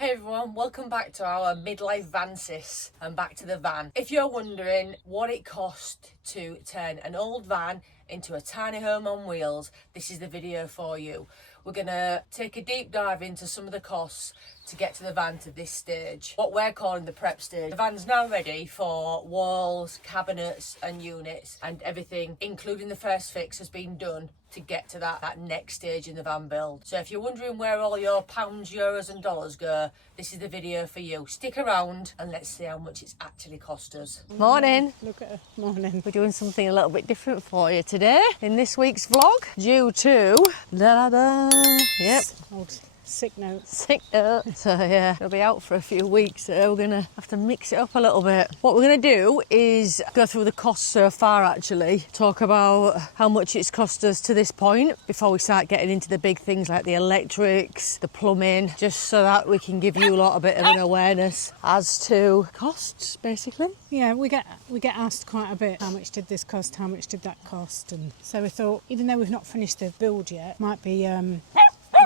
Hey everyone, welcome back to our midlife vansis and back to the van. If you're wondering what it cost to turn an old van into a tiny home on wheels, this is the video for you. We're gonna take a deep dive into some of the costs to get to the van to this stage, what we're calling the prep stage. The van's now ready for walls, cabinets and units, and everything, including the first fix, has been done to get to that next stage in the van build. So if you're wondering where all your pounds, euros and dollars go, this is the video for you. Stick around and let's see how much it's actually cost us. Morning. Look at her. Morning. We're doing something a little bit different for you today in this week's vlog, due to yep, Old sick note. sick note. So yeah, it'll be out for a few weeks, so we're gonna have to mix it up a little bit. What we're gonna do is go through the costs so far, actually talk about how much it's cost us to this point before we start getting into the big things like the electrics, the plumbing, just so that we can give you a lot a bit of an awareness as to costs, basically. Yeah, we get asked quite a bit, how much did this cost, how much did that cost, and so we thought, even though we've not finished the build yet, might be a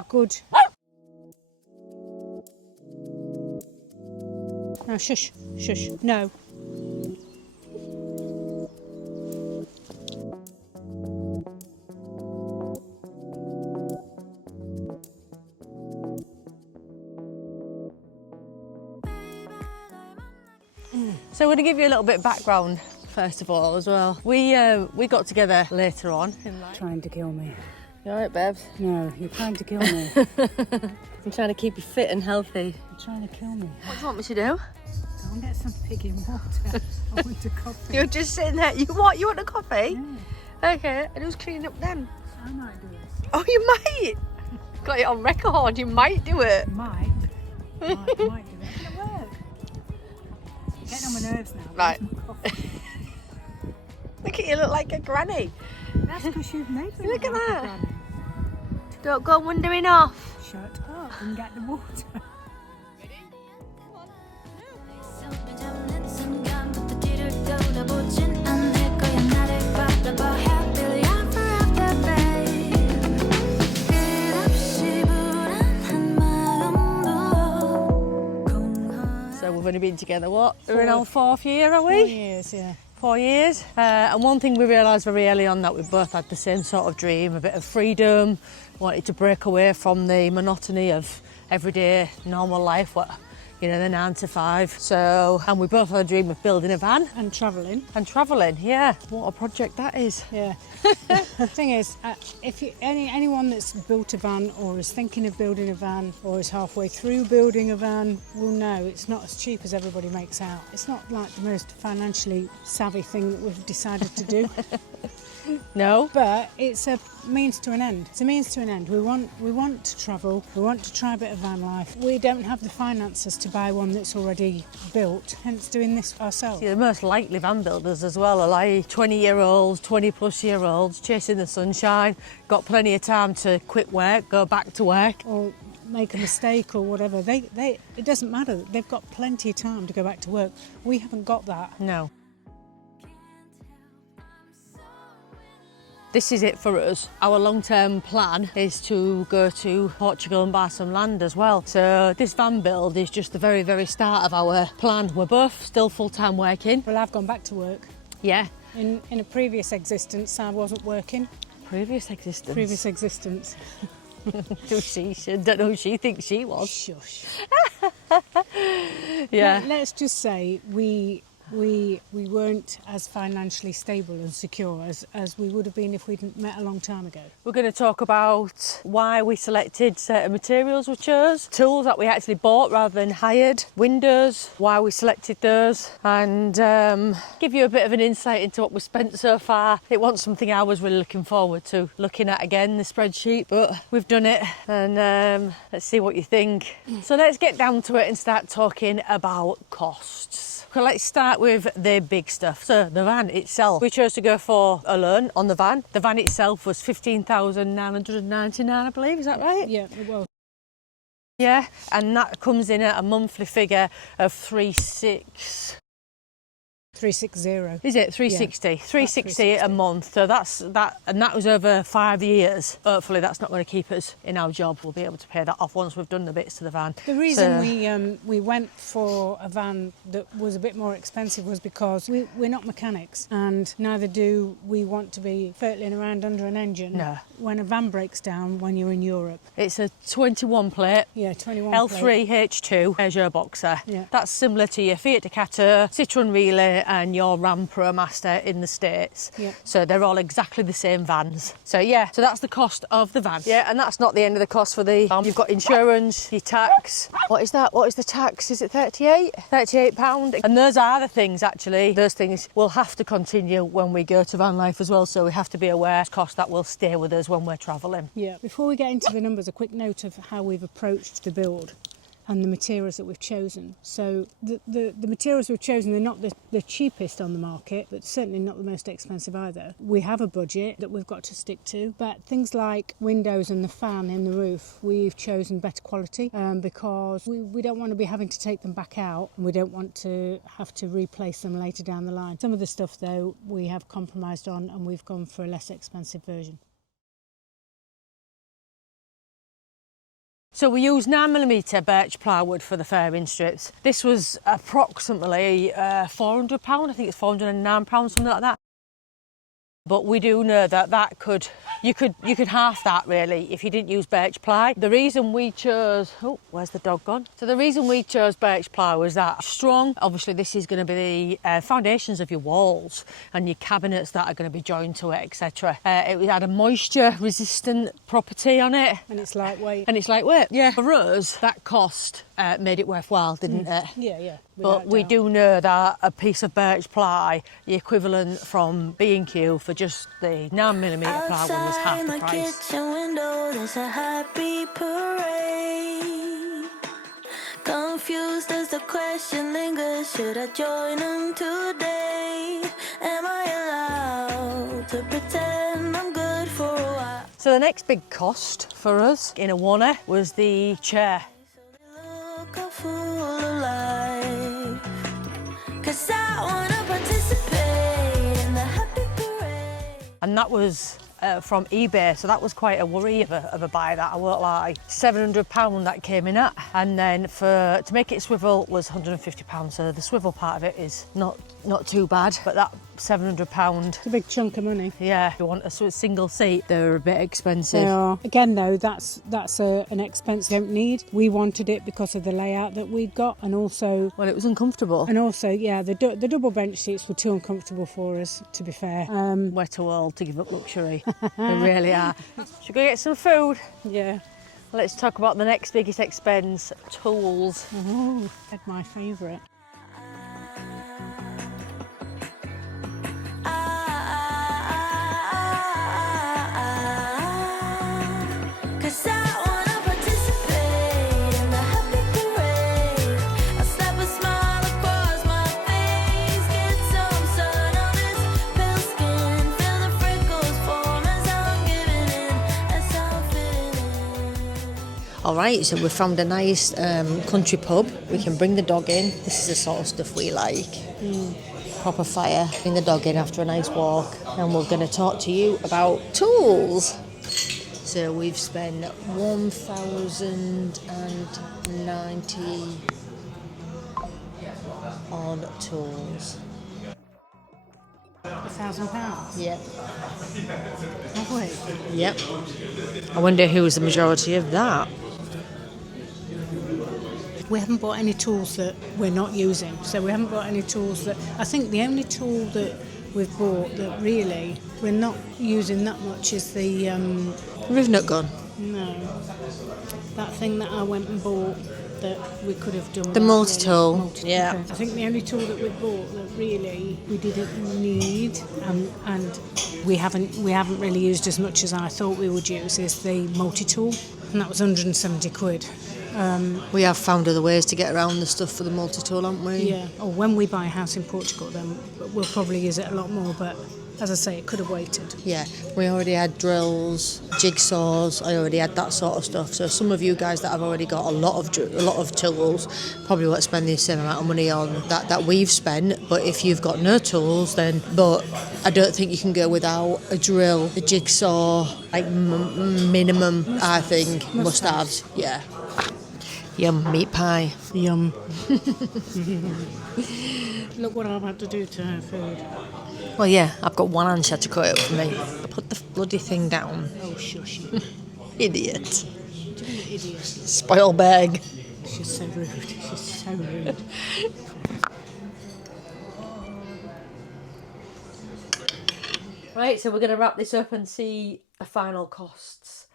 good. No, shush, shush, no. So we're going to give you a little bit of background first of all as well. We got together later on in life. Trying to kill me. You alright, babes? No, you're trying to kill me. I'm trying to keep you fit and healthy. You're trying to kill me. What do you want me to do? Go and get some piggy water. I want a coffee. You're just sitting there. You what? You want a coffee? Yeah, Okay. And who's cleaning up then? I might do it. Oh, you might. Got it on record. You might do it. Might do it. It's gonna work. Getting on my nerves now. Right. Where's my coffee? Look at you. Look like a granny. That's because you've made me Look at like a that. granny. Don't go wandering off. Shut up and get the water. So we've only been together, what? We're in our fourth year, are we? 4 years, yeah. 4 years. And one thing we realised very early on, that we both had the same sort of dream, a bit of freedom, wanted to break away from the monotony of everyday normal life, what, you know, the 9 to 5. So, and we both had a dream of building a van. And travelling. And travelling, yeah. What a project that is. Yeah. The thing is, if you, anyone that's built a van or is thinking of building a van or is halfway through building a van will know it's not as cheap as everybody makes out. It's not like the most financially savvy thing that we've decided to do. No? But it's a means to an end. It's a means to an end. We want to travel. We want to try a bit of van life. We don't have the finances to buy one that's already built, hence doing this ourselves. See, the most likely van builders as well are like 20-year-olds, 20-plus-year-olds chasing the sunshine, got plenty of time to quit work, go back to work. Or make a mistake or whatever. It doesn't matter. They've got plenty of time to go back to work. We haven't got that. No. This is it for us. Our long-term plan is to go to Portugal and buy some land as well. So this van build is just the very, very start of our plan. We're both still full-time working. Well, I've gone back to work. Yeah. In a previous existence, I wasn't working. Previous existence. Previous existence. Don't know who she thinks she was. Shush. Yeah. Let's just say we weren't as financially stable and secure as we would have been if we'd met a long time ago. We're going to talk about why we selected certain materials we chose, tools that we actually bought rather than hired, windows, why we selected those, and give you a bit of an insight into what we spent so far. It wasn't something I was really looking forward to looking at again, the spreadsheet, but we've done it, and let's see what you think. So let's get down to it and start talking about costs. Well, let's start with the big stuff. So the van itself, we chose to go for a loan on the van. The van itself was 15,999, I believe, is that right? Yeah, it was. Yeah, and that comes in at a monthly figure of 3,600. 360. Is it 360? Yeah, 360 a month. So that's that, and that was over 5 years. Hopefully, that's not going to keep us in our job. We'll be able to pay that off once we've done the bits to the van. The reason we went for a van that was a bit more expensive was because we're not mechanics, and neither do we want to be fertling around under an engine. No. When a van breaks down when you're in Europe. It's a 21 plate. Yeah, 21 L3H2 Peugeot Boxer. Yeah. That's similar to your Fiat Ducato, Citroen Relay and your Ram ProMaster in the States. Yeah. So they're all exactly the same vans. So yeah, so that's the cost of the van. Yeah, and that's not the end of the cost for the You've got insurance, your tax. What is that? What is the tax? Is it 38? £38. And those are the things actually. Those things will have to continue when we go to van life as well. So we have to be aware of cost that will stay with us when we're travelling. Yeah. Before we get into the numbers, a quick note of how we've approached the build and the materials that we've chosen. So the materials we've chosen, they're not the cheapest on the market, but certainly not the most expensive either. We have a budget that we've got to stick to, but things like windows and the fan in the roof, we've chosen better quality because we don't want to be having to take them back out, and we don't want to have to replace them later down the line. Some of the stuff though we have compromised on, and we've gone for a less expensive version. So we used 9mm birch plywood for the fairing strips. This was approximately £400, I think it's £409, something like that. But we do know that you could half that really if you didn't use birch ply. The reason we chose, oh, where's the dog gone? So the reason we chose birch ply was that strong. Obviously this is going to be the foundations of your walls and your cabinets that are going to be joined to it, etc. It had a moisture resistant property on it. And it's lightweight. And it's lightweight, yeah. For us, that cost made it worthwhile, didn't it? Yeah. But we do know that a piece of birch ply, the equivalent from B&Q for just the 9mm plywood was half the price. Kitchen window, there's a happy parade. Confused as the question lingers, should I join them today? Am I allowed to pretend I'm good for a while? So the next big cost for us in a oneer was the chair. Look a full of life, 'cause I wanna participate in the happy parade. And that was from eBay, so that was quite a worry of a buy, that I won't lie. £700 that came in at, and then to make it swivel was £150, so the swivel part of it is not too bad, but that £700. It's a big chunk of money. Yeah, if you want a single seat, they're a bit expensive. They are. Again though, that's an expense you don't need. We wanted it because of the layout that we'd got, and also... Well, it was uncomfortable. And also, yeah, the double bench seats were too uncomfortable for us, to be fair. We're too old to give up luxury. They really are. Should we go get some food? Yeah. Let's talk about the next biggest expense, tools. Oh, that's my favourite. All right, so we found a nice country pub. We can bring the dog in. This is the sort of stuff we like. Proper fire. Bring the dog in after a nice walk. And we're going to talk to you about tools. So we've spent £1,090 on tools. £1,000? Yep. Have we? Yep. I wonder who was the majority of that. We haven't bought any tools that we're not using. So we haven't bought any tools that... I think the only tool that we've bought that really we're not using that much is the... Rivet gun? No. That thing that I went and bought that we could have done... The multi-tool. Yeah. I think the only tool that we bought that really we didn't need and we haven't really used as much as I thought we would use is the multi-tool, and that was £170. We have found other ways to get around the stuff for the multi-tool, haven't we? Yeah. Or when we buy a house in Portugal, then we'll probably use it a lot more. But as I say, it could have waited. Yeah, we already had drills, jigsaws. I already had that sort of stuff. So some of you guys that have already got a lot of tools probably won't spend the same amount of money on that we've spent. But if you've got no tools, then I don't think you can go without a drill, a jigsaw, like minimum. I think must-haves. Yeah. Yum, meat pie. Yum. Look what I've had to do to her food. Well, yeah, I've got one hand she had to cut it up for me. Put the bloody thing down. Oh, shush. Idiot. What do you mean, idiot? Spoil bag. She's so rude. She's so rude. Right, so we're going to wrap this up and see the final costs.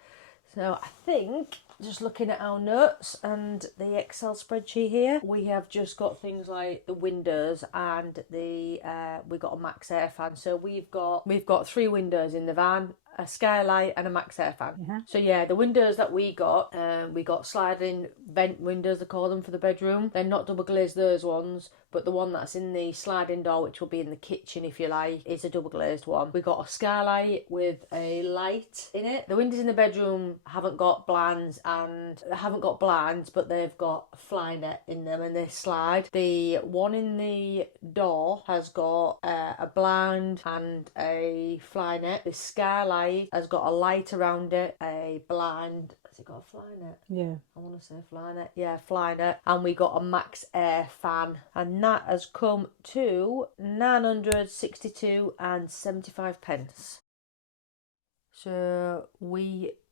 So I think, just looking at our notes and the Excel spreadsheet here, we have just got things like the windows and we got a max air fan. So we've got 3 windows in the van, a skylight and a max air fan. Yeah. So yeah, the windows that we got sliding vent windows, they call them, for the bedroom. They're not double glazed, those ones, but the one that's in the sliding door, which will be in the kitchen if you like, is a double glazed one. We got a skylight with a light in it. The windows in the bedroom haven't got blinds, but they've got a fly net in them and they slide. The one in the door has got a blind and a fly net. The skylight has got a light around it, a blind. Has it got a fly net? Yeah. I want to say fly net. Yeah, fly net. And we got a max air fan. And that has come to 962 and 75 pence. So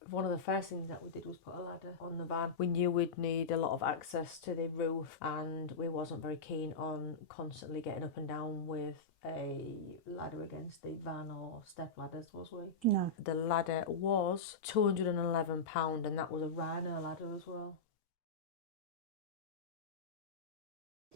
one of the first things that we did was put a ladder on the van. We knew we'd need a lot of access to the roof and we wasn't very keen on constantly getting up and down with a ladder against the van or step ladders, was we? No. The ladder was £211 and that was a Rhino ladder as well.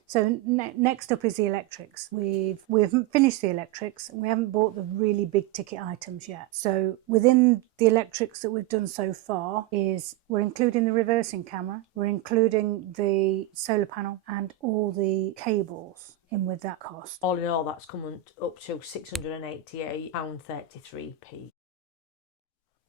So next up is the electrics. We haven't finished the electrics. We haven't bought the really big ticket items yet. So within the electrics that we've done so far we're including the reversing camera, we're including the solar panel and all the cables in with that cost. All in all, that's coming up to £688.33p.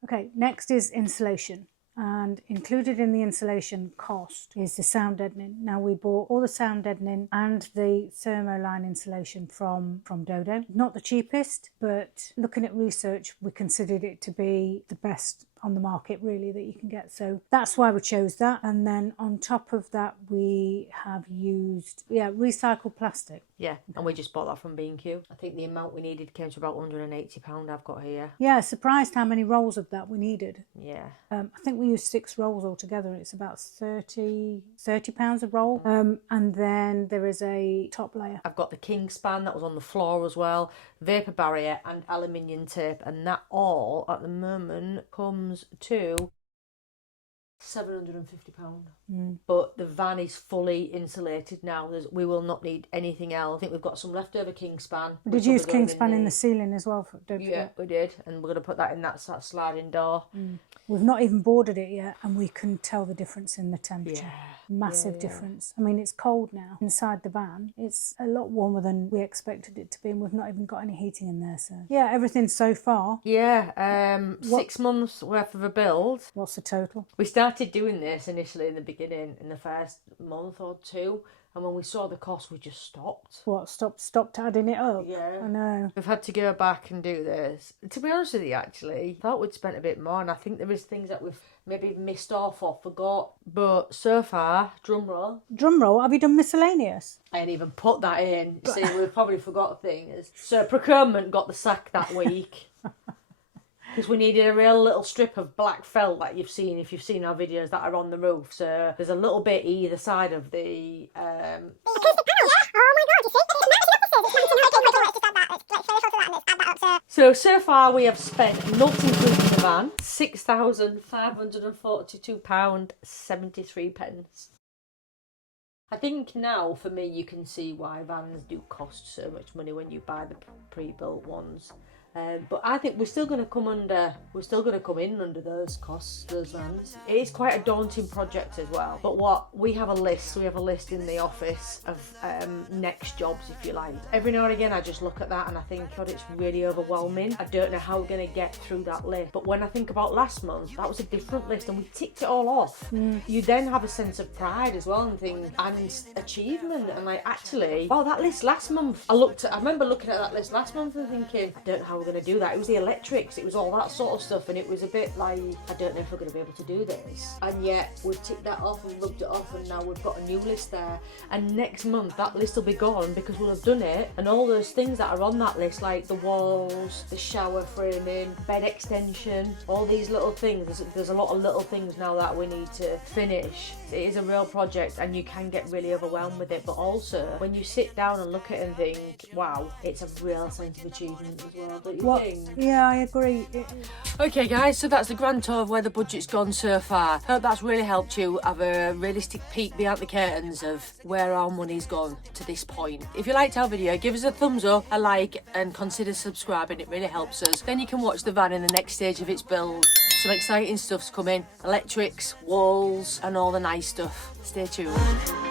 Okay, next is insulation. And included in the insulation cost is the sound deadening. Now, we bought all the sound deadening and the thermoline insulation from Dodo. Not the cheapest, but looking at research, we considered it to be the best on the market really that you can get. So that's why we chose that. And then on top of that, we have used recycled plastic. Yeah, and we just bought that from B&Q. I think the amount we needed came to about £180 I've got here. Yeah, surprised how many rolls of that we needed. Yeah. I think we used 6 rolls altogether. It's about £30 a roll. And then there is a top layer. I've got the king span that was on the floor as well, vapour barrier and aluminium tape, and that all at the moment comes to £750. But the van is fully insulated now. We will not need anything else. I think we've got some leftover Kingspan. Did you use Kingspan in the ceiling as well? Yeah, we did. And we're going to put that in that sliding door. We've not even boarded it yet, and we can tell the difference in the temperature. Yeah. Massive difference. I mean, it's cold now inside the van. It's a lot warmer than we expected it to be, and we've not even got any heating in there. So yeah, everything so far. Yeah, 6 months worth of a build. What's the total? We started doing this initially in the beginning, in the first month or two, and when we saw the cost, we just stopped. What, stopped adding it up? Yeah. I know. We've had to go back and do this. To be honest with you, actually, I thought we'd spent a bit more, and I think there is things that we've maybe missed off or forgot. But so far, drum roll. Drum roll, have you done miscellaneous? I ain't even put that in. See, we've probably forgot things. So procurement got the sack that week. Because we needed a real little strip of black felt that you've seen if you've seen our videos that are on the roof. So there's a little bit either side of the So far we have spent, not including the van, £6,542.73. I think now, for me, you can see why vans do cost so much money when you buy the pre-built ones. But I think we're still going to come in under those costs, those vans. It is quite a daunting project as well. But we have a list in the office of next jobs, if you like. Every now and again I just look at that and I think, God, it's really overwhelming. I don't know how we're going to get through that list. But when I think about last month, that was a different list and we ticked it all off. You then have a sense of pride as well and think, and achievement, and like, actually, wow, that list last month, I remember looking at that list last month and thinking, I don't know how we're going to do that. It was the electrics, it was all that sort of stuff, and it was a bit like, I don't know if we're going to be able to do this. And yet we've ticked that off and rubbed it off, and now we've got a new list there. And next month that list will be gone because we'll have done it, and all those things that are on that list, like the walls, the shower framing, bed extension, all these little things, there's a lot of little things now that we need to finish. It is a real project and you can get really overwhelmed with it, but also when you sit down and look at it and think, wow, it's a real sense of achievement as well, don't you think? Yeah, I agree. Okay guys, so that's the grand tour of where the budget's gone so far. Hope that's really helped you have a realistic peek behind the curtains of where our money's gone to this point. If you liked our video, give us a thumbs up, a like, and consider subscribing. It really helps us. Then you can watch the van in the next stage of its build. Some exciting stuff's coming, electrics, walls, and all the nice stuff. Stay tuned.